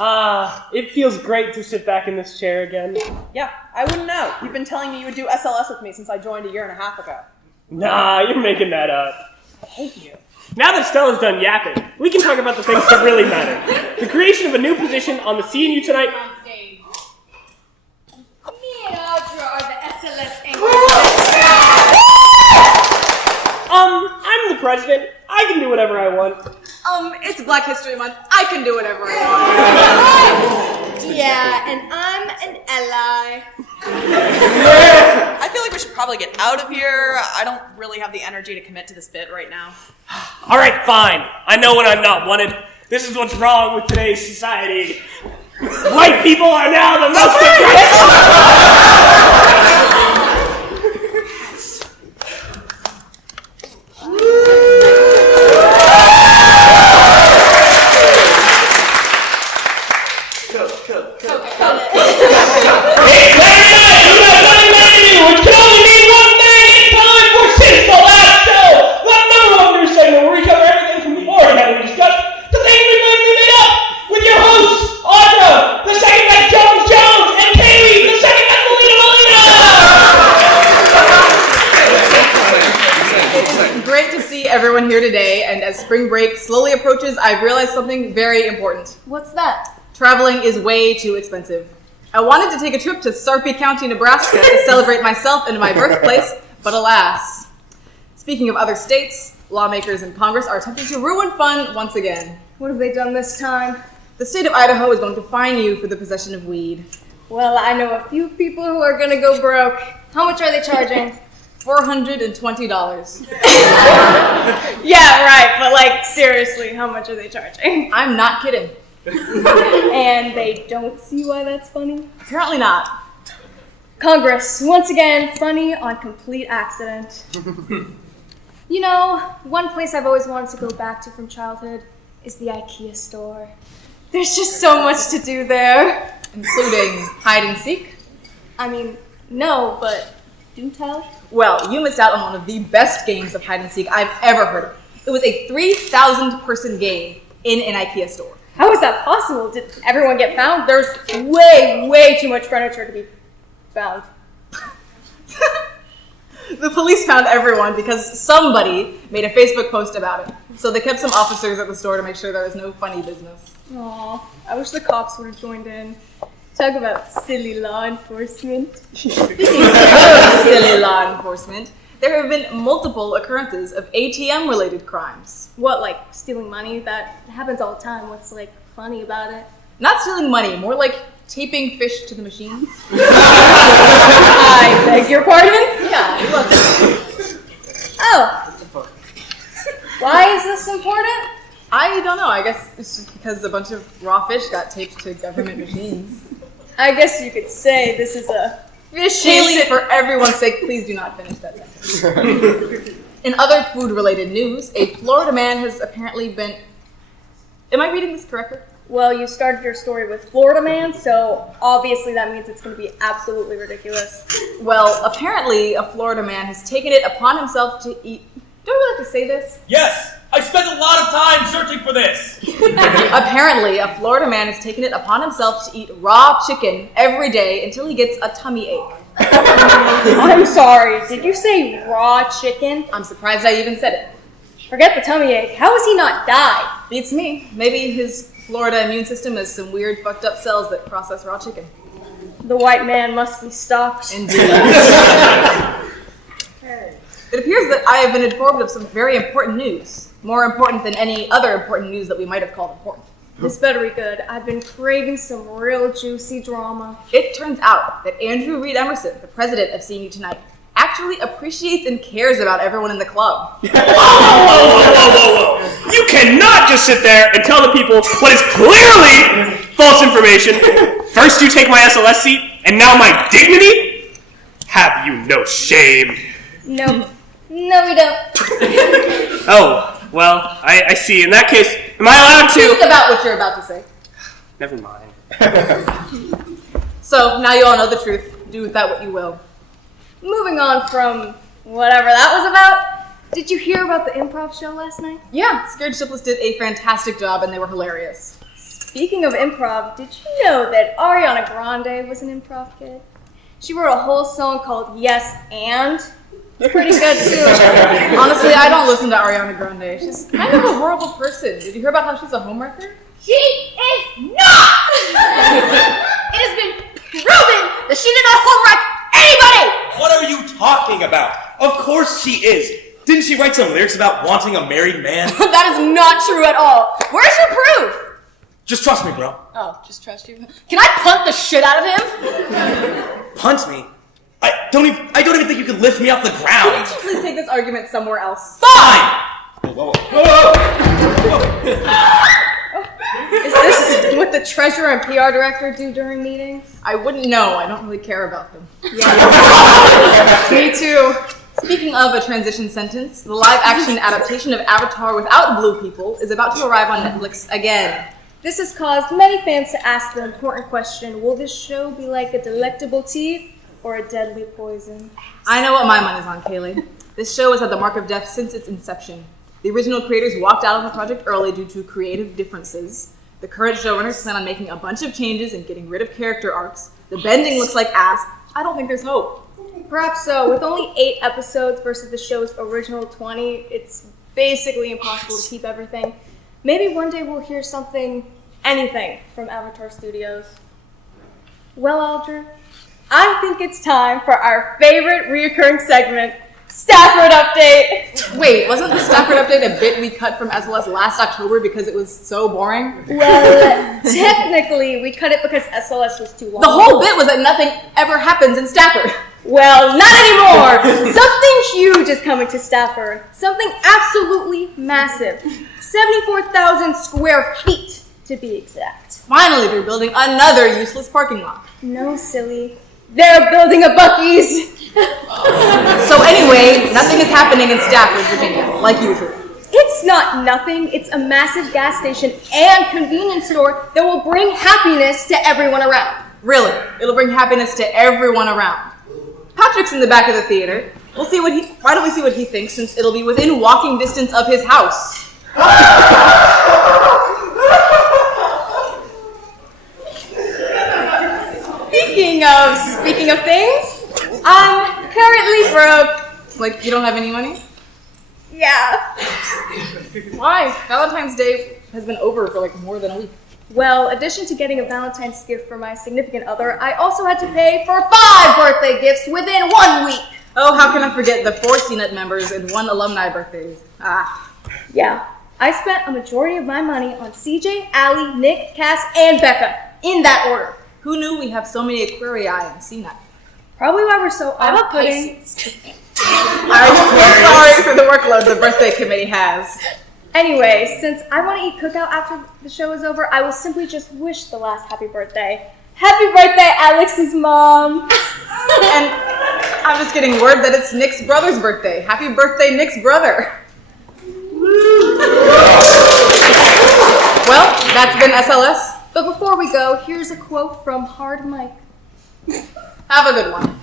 It feels great to sit back in this chair again. Yeah, I wouldn't know. You've been telling me you would do SLS with me since I joined a year and a half ago. Nah, you're making that up. I hate you. Now that Stella's done yapping, we can talk about the things that really matter. The creation of a new position on the CNU Tonight. On stage. Me and Audra are the SLS English. I'm the president. I can do whatever I want. It's Black History Month. I can do whatever I want. Yeah, and I'm an ally. I feel like we should probably get out of here. I don't really have the energy to commit to this bit right now. All right, fine. I know when I'm not wanted. This is what's wrong with today's society. White people are now the most everyone here today, and as spring break slowly approaches, I've realized something very important. What's that? Traveling is way too expensive. I wanted to take a trip to Sarpy County, Nebraska to celebrate myself and my birthplace, but alas. Speaking of other states, lawmakers in Congress are attempting to ruin fun once again. What have they done this time? The state of Idaho is going to fine you for the possession of weed. Well, I know a few people who are gonna go broke. How much are they charging? $420. Yeah, right, but like, seriously, how much are they charging? I'm not kidding. And they don't see why that's funny? Apparently not. Congress, once again, funny on complete accident. You know, one place I've always wanted to go back to from childhood is the IKEA store. There's just so much to do there. Including hide and seek? I mean, no, but do tell. Well, you missed out on one of the best games of hide and seek I've ever heard of. It was a 3,000 person game in an IKEA store. How is that possible? Did everyone get found? There's way too much furniture to be found. The police found everyone because somebody made a Facebook post about it. So they kept some officers at the store to make sure there was no funny business. Aw, I wish the cops would have joined in. Talk about silly law enforcement. Speaking of silly law enforcement, there have been multiple occurrences of ATM-related crimes. What, like stealing money? That happens all the time. What's like funny about it? Not stealing money, more like taping fish to the machines. I beg your pardon? Yeah, look. Oh. Why is this important? I don't know. I guess it's just because a bunch of raw fish got taped to government machines. I guess you could say this is a fish Haley, for everyone's sake, please do not finish that sentence. In other food-related news, a Florida man has apparently been... Am I reading this correctly? Well, you started your story with Florida man, so obviously that means it's going to be absolutely ridiculous. Well, apparently a Florida man has taken it upon himself to eat... Don't we like to say this? Yes! I spent a lot of time searching for this! Apparently, a Florida man has taken it upon himself to eat raw chicken every day until he gets a tummy ache. I'm sorry, did you say raw chicken? I'm surprised I even said it. Forget the tummy ache. How has he not died? Beats me. Maybe his Florida immune system has some weird fucked up cells that process raw chicken. The white man must be stopped. Indeed. It appears that I have been informed of some very important news. More important than any other important news that we might have called important. This better be good. I've been craving some real juicy drama. It turns out that Andrew Reed Emerson, the president of CNU Tonight, actually appreciates and cares about everyone in the club. Whoa. You cannot just sit there and tell the people what is clearly false information. First you take my SLS seat, and now my dignity? Have you no shame? No, we don't. Oh, well, I see. In that case, am I allowed to... Think about what you're about to say. Never mind. So, now you all know the truth. Do with that what you will. Moving on from whatever that was about, did you hear about the improv show last night? Yeah, Scared Shipless did a fantastic job and they were hilarious. Speaking of improv, did you know that Ariana Grande was an improv kid? She wrote a whole song called Yes and. Pretty good too. Honestly, I don't listen to Ariana Grande. She's kind of a horrible person. Did you hear about how she's a homewrecker? She is not! It has been proven that she did not homewreck anybody! What are you talking about? Of course she is. Didn't she write some lyrics about wanting a married man? That is not true at all. Where's your proof? Just trust me, bro. Oh, just trust you. Can I punt the shit out of him? Punt me? I don't even think you can lift me off the ground. Could you please take this argument somewhere else? Fine! Is this what the treasurer and PR director do during meetings? I wouldn't know. I don't really care about them. Me too. Speaking of a transition sentence, the live-action adaptation of Avatar without blue people is about to arrive on Netflix again. This has caused many fans to ask the important question, will this show be like a delectable tea or a deadly poison? I know what my money's on, Kaylee. This show has had the mark of death since its inception. The original creators walked out on the project early due to creative differences. The current showrunners plan on making a bunch of changes and getting rid of character arcs. The bending looks like ass. I don't think there's hope. Perhaps so. With only 8 episodes versus the show's original 20, it's basically impossible to keep everything. Maybe one day we'll hear anything from Avatar Studios. Well, Aldrin, I think it's time for our favorite reoccurring segment, Stafford Update. Wait, wasn't the Stafford Update a bit we cut from SLS last October because it was so boring? Well, technically, we cut it because SLS was too long. The whole bit was that nothing ever happens in Stafford. Well, not anymore! Something huge is coming to Stafford. Something absolutely massive. 74,000 square feet, to be exact. Finally, they're building another useless parking lot. No, silly. They're building a Buc-ee's. So anyway, nothing is happening in Stafford, Virginia, like usual. It's not nothing. It's a massive gas station and convenience store that will bring happiness to everyone around. Really, it'll bring happiness to everyone around. Patrick's in the back of the theater. Why don't we see what he thinks, since it'll be within walking distance of his house. Speaking of things, I'm currently broke. Like, you don't have any money? Yeah. Why? Valentine's Day has been over for like more than a week. Well, addition to getting a Valentine's gift for my significant other, I also had to pay for 5 birthday gifts within 1 week. Oh, how can I forget the 4 CNET members and 1 alumni birthdays? Yeah. I spent a majority of my money on CJ, Allie, Nick, Cass, and Becca. In that order. Who knew we have so many Aquarii in CNET? Probably why we're so off-putting. I'm so sorry for the workload the birthday committee has. Anyway, since I want to eat cookout after the show is over, I will simply just wish the last happy birthday. Happy birthday, Alex's mom! And I'm just getting word that it's Nick's brother's birthday. Happy birthday, Nick's brother. Well, that's been SLS. But before we go, here's a quote from Hard Mike. Have a good one.